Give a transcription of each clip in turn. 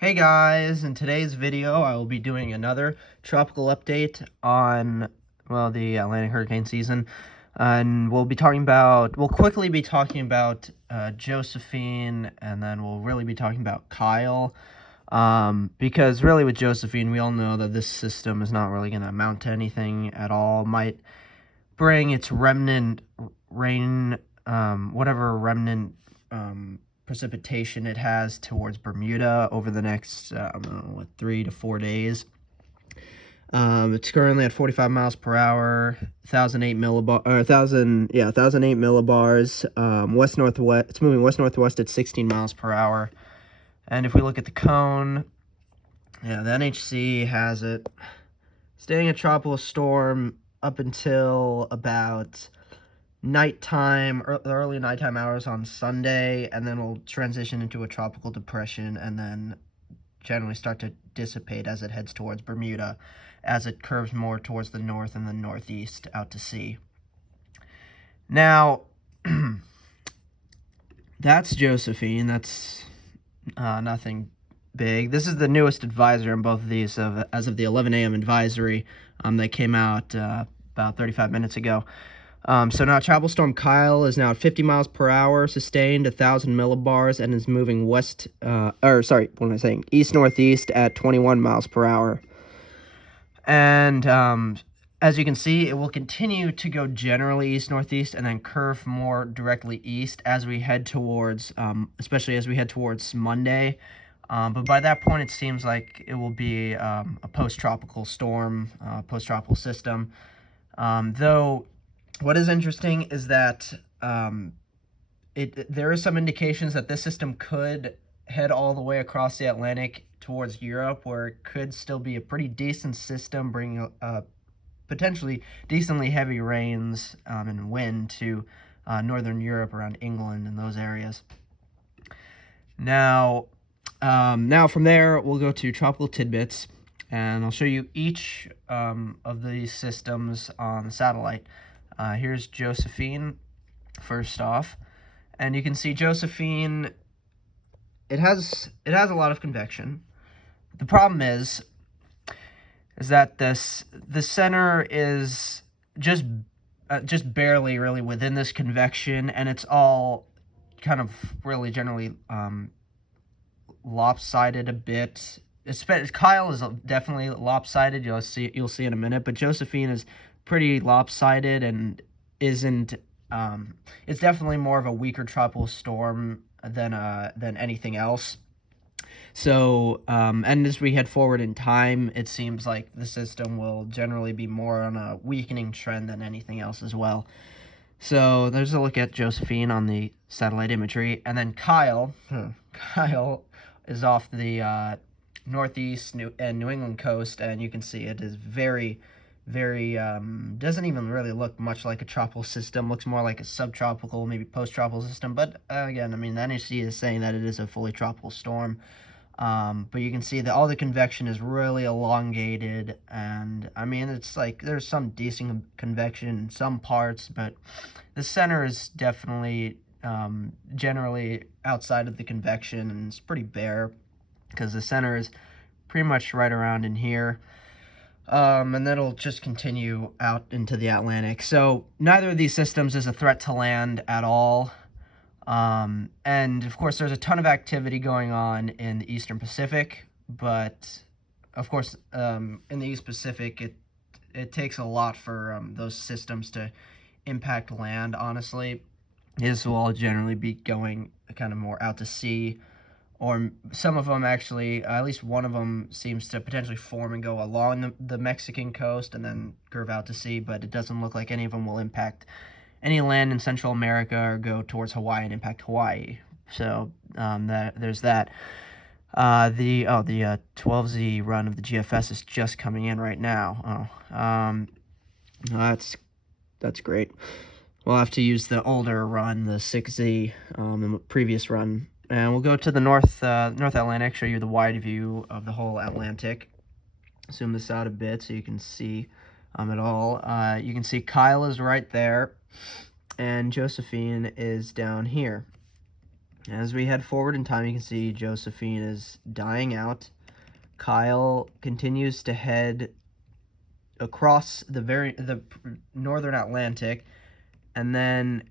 Hey guys, in today's video I will be doing another tropical update on, well, the Atlantic hurricane season. And we'll quickly be talking about Josephine, and then we'll really be talking about Kyle. Because really with Josephine, we all know that this system is not really going to amount to anything at all. Might bring its remnant rain, whatever remnant precipitation it has towards Bermuda over the next, 3 to 4 days. It's currently at 45 miles per hour, 1,008 millibars, west northwest. It's moving west northwest at 16 miles per hour. And if we look at the cone, yeah, the NHC has it staying a tropical storm up until about nighttime, early nighttime hours on Sunday, and then we'll transition into a tropical depression and then generally start to dissipate as it heads towards Bermuda, as it curves more towards the north and the northeast out to sea. Now, that's Josephine. That's nothing big. This is the newest advisor in both of these, as of the 11 a.m. advisory. They came out about 35 minutes ago. So now tropical storm Kyle is now at 50 miles per hour, sustained 1,000 millibars, and is moving east-northeast at 21 miles per hour. And as you can see, it will continue to go generally east-northeast and then curve more directly east as we head towards, especially as we head towards Monday. But by that point, it seems like it will be a post-tropical storm, post-tropical system. Though what is interesting is that there is some indications that this system could head all the way across the Atlantic towards Europe, where it could still be a pretty decent system, bringing potentially decently heavy rains and wind to northern Europe, around England and those areas. Now from there, we'll go to tropical tidbits, and I'll show you each of these systems on the satellite. Here's Josephine, first off, and you can see Josephine, it has a lot of convection. The problem is that the center is just barely really within this convection, and it's all kind of really generally lopsided a bit. Kyle is definitely lopsided. You'll see in a minute, but Josephine is pretty lopsided and isn't. It's definitely more of a weaker tropical storm than anything else. So, and as we head forward in time, it seems like the system will generally be more on a weakening trend than anything else as well. So there's a look at Josephine on the satellite imagery, and then Kyle. Kyle is off the northeast and New England coast, and you can see it is very doesn't even really look much like a tropical system. Looks more like a subtropical, maybe post-tropical system. But again, I mean, the NHC is saying that it is a fully tropical storm. But you can see that all the convection is really elongated, and I mean, it's like there's some decent convection in some parts, but the center is definitely generally outside of the convection, and it's pretty bare because the center is pretty much right around in here. And then it'll just continue out into the Atlantic. So neither of these systems is a threat to land at all. And of course, there's a ton of activity going on in the Eastern Pacific, but of course, in the East Pacific, it takes a lot for those systems to impact land, honestly. This will all generally be going kind of more out to sea, or some of them actually, at least one of them seems to potentially form and go along the Mexican coast and then curve out to sea, but it doesn't look like any of them will impact any land in Central America or go towards Hawaii and impact Hawaii. So there's that. The 12Z run of the GFS is just coming in right now. That's great. We'll have to use the older run, the 6Z, the previous run. And we'll go to the North Atlantic, show you the wide view of the whole Atlantic. Zoom this out a bit so you can see it all. You can see Kyle is right there, and Josephine is down here. As we head forward in time, you can see Josephine is dying out. Kyle continues to head across the northern Atlantic, and then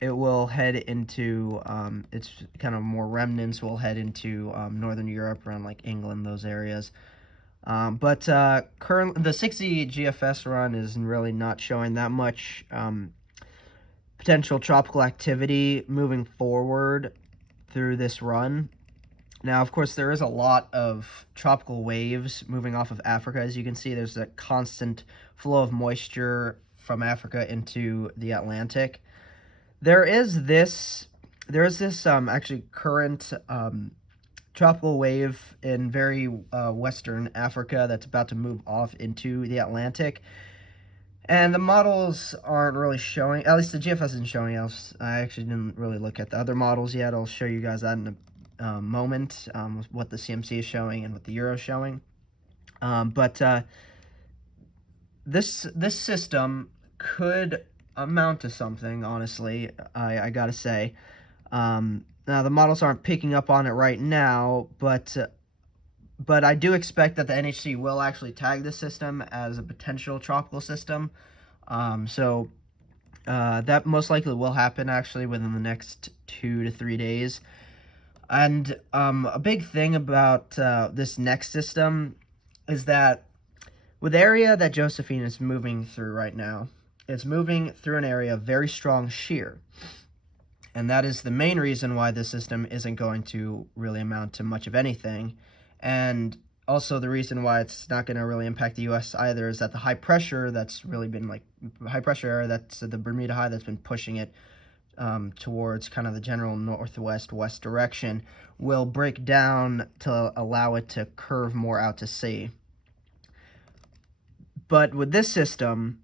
it will head into its kind of more remnants will head into northern Europe, around like England, those areas. But currently, the 60 GFS run is really not showing that much potential tropical activity moving forward through this run. Now, of course, there is a lot of tropical waves moving off of Africa. As you can see, there's a constant flow of moisture from Africa into the Atlantic. There is this actually current tropical wave in very western Africa that's about to move off into the Atlantic. And the models aren't really showing, at least the GFS isn't showing us. I actually didn't really look at the other models yet. I'll show you guys that in a moment, what the CMC is showing and what the Euro is showing. But this system could amount to something, honestly, I gotta say. Now, the models aren't picking up on it right now, but I do expect that the NHC will actually tag this system as a potential tropical system. So that most likely will happen actually within the next 2 to 3 days. And a big thing about this next system is that with the area that Josephine is moving through right now, it's moving through an area of very strong shear. And that is the main reason why this system isn't going to really amount to much of anything. And also the reason why it's not going to really impact the U.S. either is that the high pressure that's really been high pressure area, that's the Bermuda High, that's been pushing it towards kind of the general northwest-west direction, will break down to allow it to curve more out to sea. But with this system,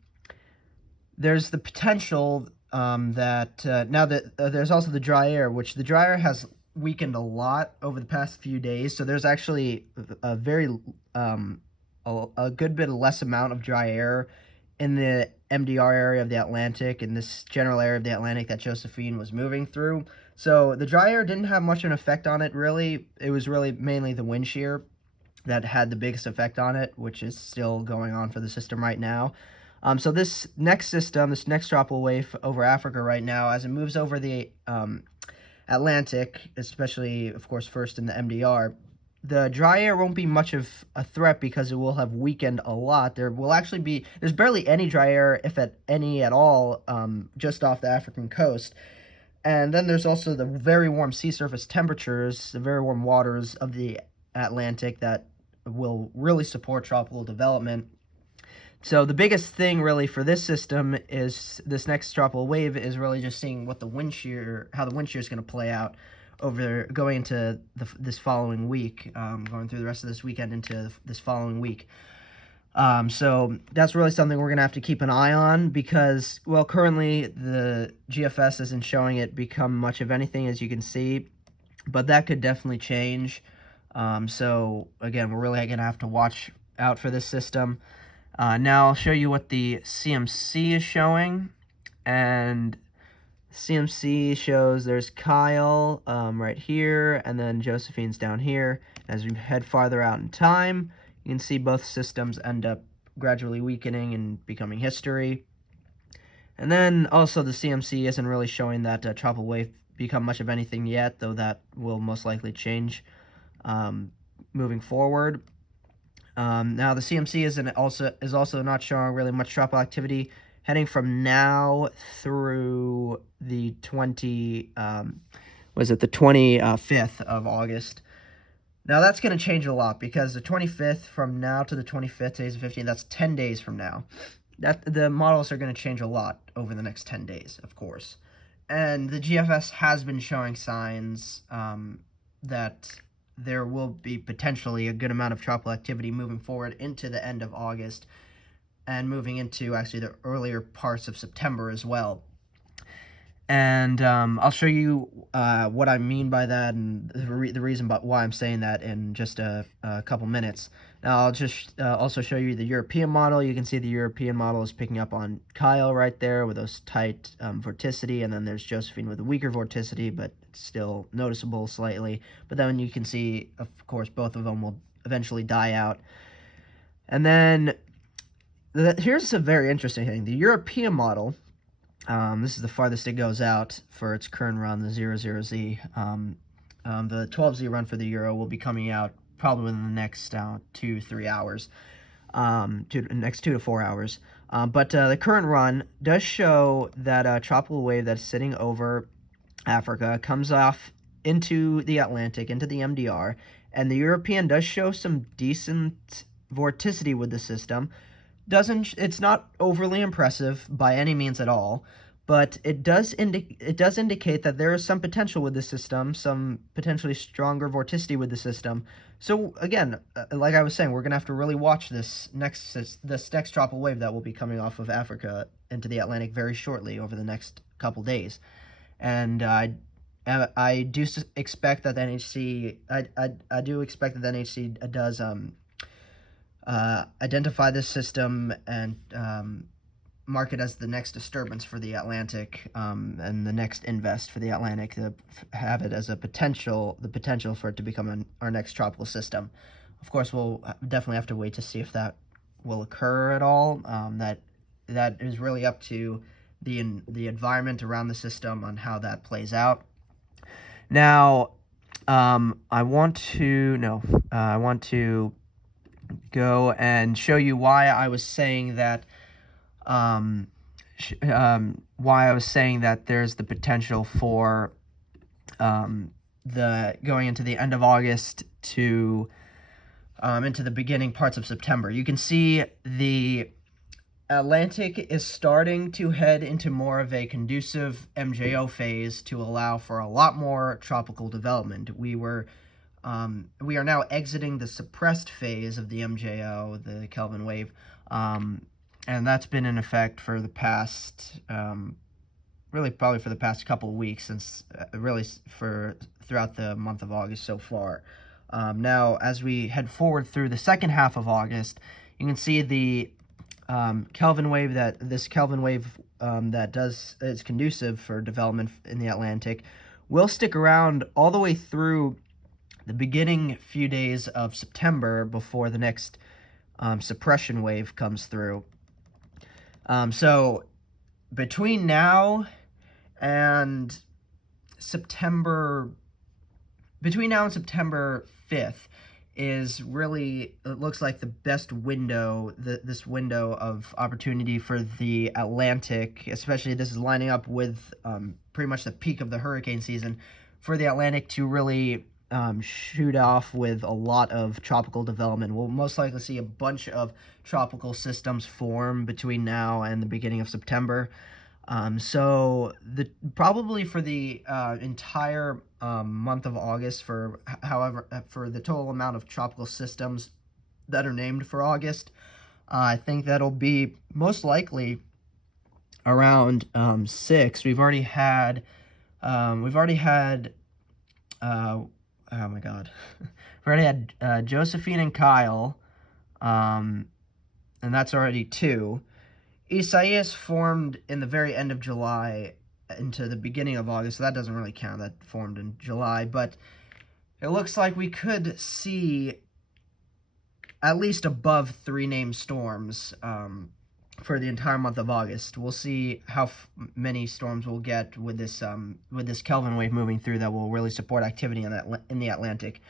there's the potential that now that there's also the dry air, which the dry air has weakened a lot over the past few days. So there's actually a very a good bit of less amount of dry air in the MDR area of the Atlantic, in this general area of the Atlantic that Josephine was moving through. So the dry air didn't have much of an effect on it, really. It was really mainly the wind shear that had the biggest effect on it, which is still going on for the system right now. So this next system, this next tropical wave over Africa right now, as it moves over the Atlantic, especially, of course, first in the MDR, the dry air won't be much of a threat because it will have weakened a lot. There will actually be, there's barely any dry air, if any at all, just off the African coast. And then there's also the very warm sea surface temperatures, the very warm waters of the Atlantic that will really support tropical development. So the biggest thing really for this system is this next tropical wave is really just seeing what the wind shear, how the wind shear is going to play out over going into this following week, going through the rest of this weekend into this following week. So that's really something we're going to have to keep an eye on because, well, currently the GFS isn't showing it become much of anything, as you can see, but that could definitely change. So again, we're really going to have to watch out for this system. Now I'll show you what the CMC is showing, and CMC shows there's Kyle right here, and then Josephine's down here. As we head farther out in time, you can see both systems end up gradually weakening and becoming history. And then also the CMC isn't really showing that tropical wave become much of anything yet, though that will most likely change moving forward. Now the CMC is also not showing really much tropical activity heading from now through the 25th of August. Now that's going to change a lot because the 25th from now to the 25th, today's the 15th, that's 10 days from now. That the models are going to change a lot over the next 10 days, of course. And the GFS has been showing signs that there will be potentially a good amount of tropical activity moving forward into the end of August and moving into actually the earlier parts of September as well. And I'll show you what I mean by that and the reason why I'm saying that in just a couple minutes. Now, I'll just also show you the European model. You can see the European model is picking up on Kyle right there with those tight vorticity, and then there's Josephine with a weaker vorticity, but still noticeable slightly. But then you can see, of course, both of them will eventually die out. And then here's a very interesting thing. The European model, this is the farthest it goes out for its current run, the 00Z. The 12Z run for the Euro will be coming out probably within the next 2-3 hours, next 2 to 4 hours. But the current run does show that a tropical wave that's sitting over Africa comes off into the Atlantic, into the MDR, and the European does show some decent vorticity with the system. It's not overly impressive by any means at all, but it does indicate that there is some potential with the system, some potentially stronger vorticity with the system. So again, like I was saying, we're gonna have to really watch this next tropical wave that will be coming off of Africa into the Atlantic very shortly over the next couple days. And I do expect that the NHC I do expect that the NHC does identify this system and mark it as the next disturbance for the Atlantic, and the next invest for the Atlantic, to have it as the potential for it to become our next tropical system. Of course, we'll definitely have to wait to see if that will occur at all. That is really up to the environment around the system on how that plays out. Now, I want to go and show you why I was saying that there's the potential for the going into the end of August to into the beginning parts of September. You can see the Atlantic is starting to head into more of a conducive MJO phase to allow for a lot more tropical development. We are now exiting the suppressed phase of the MJO, the Kelvin wave, and that's been in effect for the past, really probably for the past couple of weeks, since throughout the month of August so far. Now, as we head forward through the second half of August, you can see the Kelvin wave that is conducive for development in the Atlantic will stick around all the way through the beginning few days of September before the next suppression wave comes through. So between now and September 5th is really, it looks like the best window, this window of opportunity for the Atlantic, especially this is lining up with pretty much the peak of the hurricane season, for the Atlantic to really shoot off with a lot of tropical development. We'll most likely see a bunch of tropical systems form between now and the beginning of September. So probably for the entire month of August, for the total amount of tropical systems that are named for August, I think that'll be most likely around 6. We've already had oh my God, we've already had Josephine and Kyle, and that's already 2. Isaias formed in the very end of July into the beginning of August, so that doesn't really count. That formed in July, but it looks like we could see at least above 3 named storms for the entire month of August. We'll see how many storms we'll get with this Kelvin wave moving through that will really support activity in the Atlantic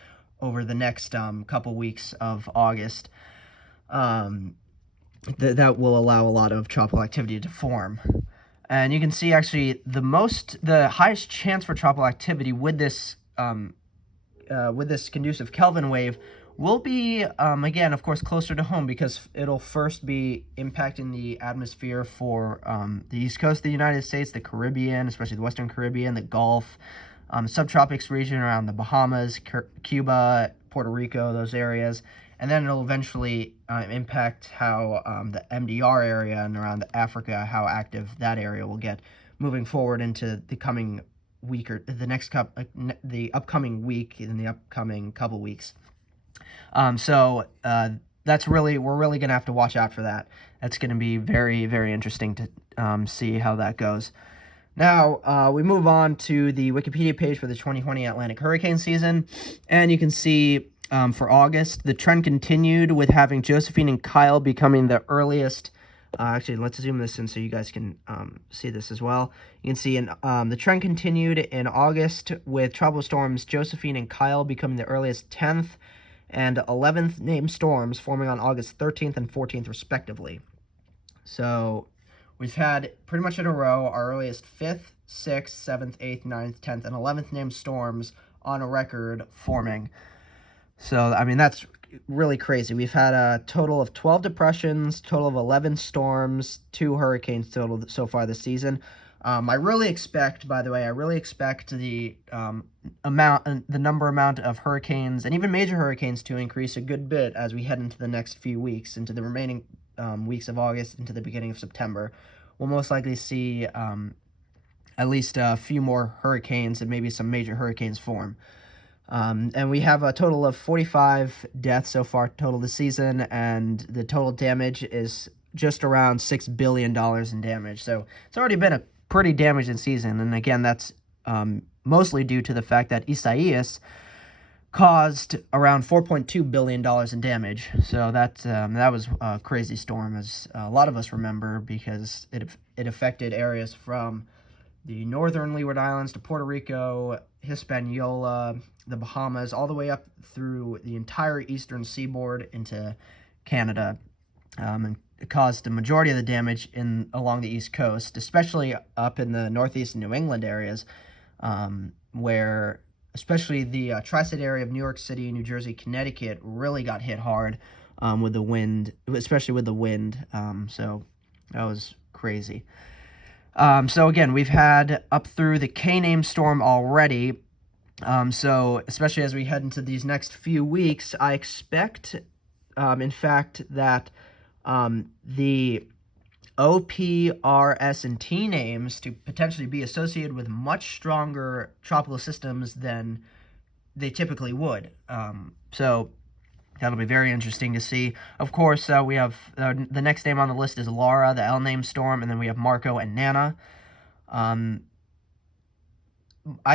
over the next couple weeks of August. That will allow a lot of tropical activity to form. And you can see actually the highest chance for tropical activity with this conducive Kelvin wave will be, again, of course, closer to home, because it'll first be impacting the atmosphere for the east coast of the United States, the Caribbean, especially the Western Caribbean, the Gulf, subtropics region around the Bahamas, Cuba, Puerto Rico, those areas. And then it'll eventually impact how the MDR area and around Africa, how active that area will get moving forward into the coming week or the upcoming week in the upcoming couple weeks. That's really, we're really going to have to watch out for that. That's going to be very, very interesting to see how that goes. Now, we move on to the Wikipedia page for the 2020 Atlantic hurricane season, and you can see for August, the trend continued with having Josephine and Kyle becoming the earliest. Actually, let's zoom this in so you guys can see this as well. You can see the trend continued in August with tropical storms Josephine and Kyle becoming the earliest 10th and 11th named storms forming on August 13th and 14th, respectively. So we've had pretty much in a row our earliest 5th, 6th, 7th, 8th, 9th, 10th, and 11th named storms on a record forming. So, I mean, that's really crazy. We've had a total of 12 depressions, total of 11 storms, 2 hurricanes total so far this season. I really expect the number amount of hurricanes and even major hurricanes to increase a good bit as we head into the next few weeks, into the remaining weeks of August, into the beginning of September. We'll most likely see at least a few more hurricanes and maybe some major hurricanes form. And we have a total of 45 deaths so far total this season, and the total damage is just around $6 billion in damage. So it's already been a pretty damaging season, and again, that's mostly due to the fact that Isaias caused around $4.2 billion in damage. So that was a crazy storm, as a lot of us remember, because it affected areas from the northern Leeward Islands to Puerto Rico, Hispaniola, the Bahamas, all the way up through the entire eastern seaboard into Canada, and it caused the majority of the damage along the East Coast, especially up in the Northeast and New England areas, where especially the tri-state area of New York City, New Jersey, Connecticut really got hit hard with the wind, especially with the wind. So that was crazy. So again, we've had up through the K-name storm already. So especially as we head into these next few weeks, I expect, in fact, that the O, P, R, S, and T names to potentially be associated with much stronger tropical systems than they typically would. So that'll be very interesting to see. Of course, we have the next name on the list is Laura, the L name storm, and then we have Marco and Nana. I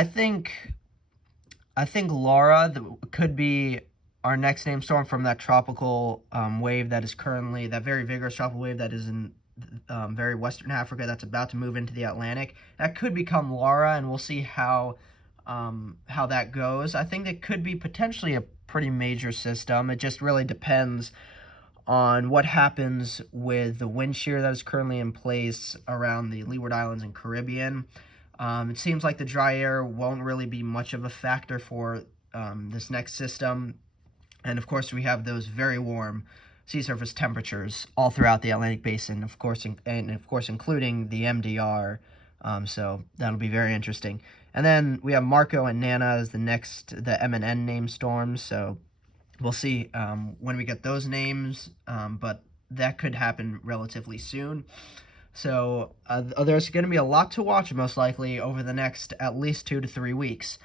think Laura could be our next name storm from that tropical wave that is currently, that very vigorous tropical wave that is in very western Africa that's about to move into the Atlantic. That could become Laura, and we'll see how that goes. I think it could be potentially a pretty major system. It just really depends on what happens with the wind shear that is currently in place around the Leeward Islands and Caribbean. It seems like the dry air won't really be much of a factor for this next system. And of course, we have those very warm sea surface temperatures all throughout the Atlantic Basin, of course, including the MDR. So that'll be very interesting. And then we have Marco and Nana as the M and N name storms. So we'll see when we get those names, but that could happen relatively soon. So there's going to be a lot to watch, most likely, over the next at least 2 to 3 weeks.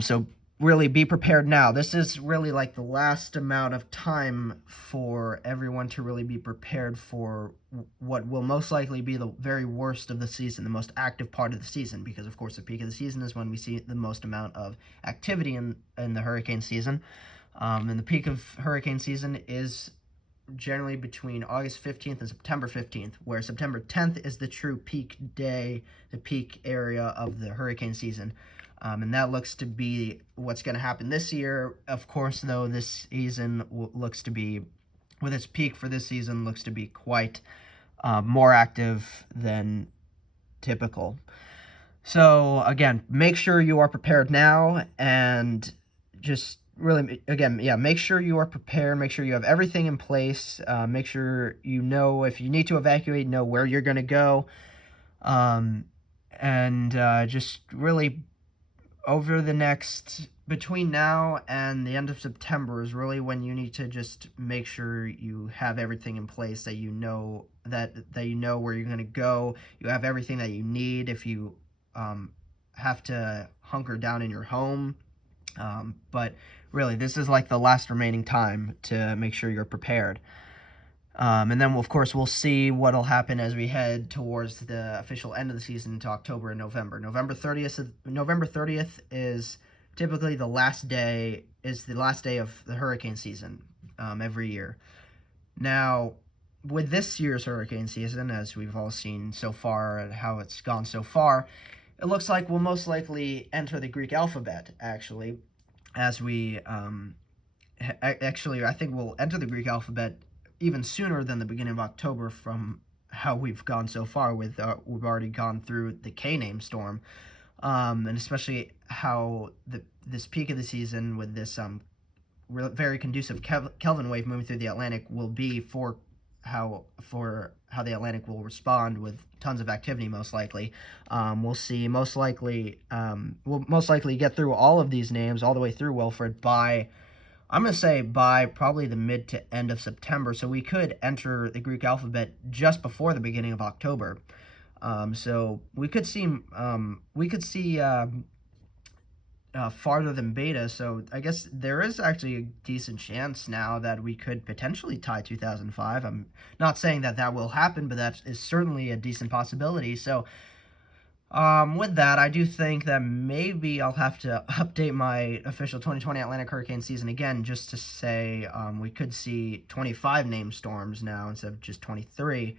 So really be prepared now. This is really like the last amount of time for everyone to really be prepared for what will most likely be the very worst of the season, the most active part of the season, because of course the peak of the season is when we see the most amount of activity in the hurricane season. And the peak of hurricane season is generally between August 15th and September 15th, where September 10th is the true peak day, the peak area of the hurricane season. And that looks to be what's going to happen this year. Of course, though, this season looks to be, with its peak for this season, looks to be quite more active than typical. So, again, make sure you are prepared now, and just really, again, make sure you are prepared, make sure you have everything in place, make sure you know if you need to evacuate, know where you're going to go, and just really over the next between now and the end of September is really when you need to just make sure you have everything in place, that you know where you're going to go. You have everything that you need if you have to hunker down in your home. But really, this is like the last remaining time to make sure you're prepared. And then, of course, we'll see what will happen as we head towards the official end of the season to October and November. November 30th is typically the last day of the hurricane season every year. Now, with this year's hurricane season, as we've all seen so far and how it's gone so far, it looks like we'll most likely enter the Greek alphabet, actually, as we I think we'll enter the Greek alphabet even sooner than the beginning of October from how we've gone so far. We've already gone through the K-name storm, and especially how this peak of the season with this very conducive Kelvin wave moving through the Atlantic will be for how the Atlantic will respond with tons of activity. Most likely, we'll most likely get through all of these names all the way through Wilfred by, I'm going to say, by probably the mid to end of September. So we could enter the Greek alphabet just before the beginning of October. So we could see farther than beta. So I guess there is actually a decent chance now that we could potentially tie 2005. I'm not saying that will happen, but that is certainly a decent possibility. So with that, I do think that maybe I'll have to update my official 2020 Atlantic hurricane season again, just to say we could see 25 named storms now instead of just 23.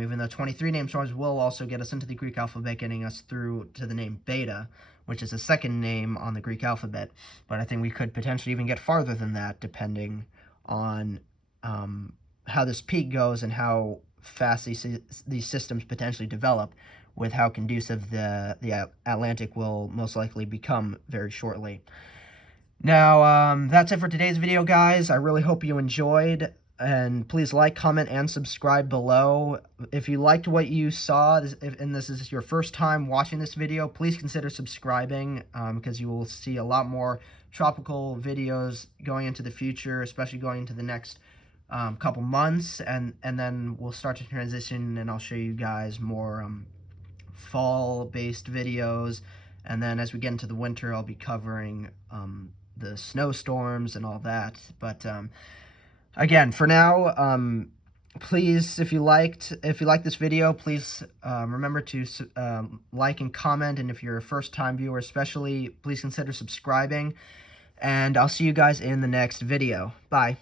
Even though 23 named storms will also get us into the Greek alphabet, getting us through to the name Beta, which is the second name on the Greek alphabet. But I think we could potentially even get farther than that, depending on how this peak goes and how fast these systems potentially develop, with how conducive the Atlantic will most likely become very shortly. Now, that's it for today's video, guys. I really hope you enjoyed, and please like, comment, and subscribe below. If you liked what you saw, and this is your first time watching this video, please consider subscribing, because you will see a lot more tropical videos going into the future, especially going into the next couple months, and then we'll start to transition, and I'll show you guys more fall-based videos, and then as we get into the winter, I'll be covering the snowstorms and all that. But again, for now, please, if you like this video, please remember to like and comment, and if you're a first-time viewer especially, please consider subscribing, and I'll see you guys in the next video. Bye.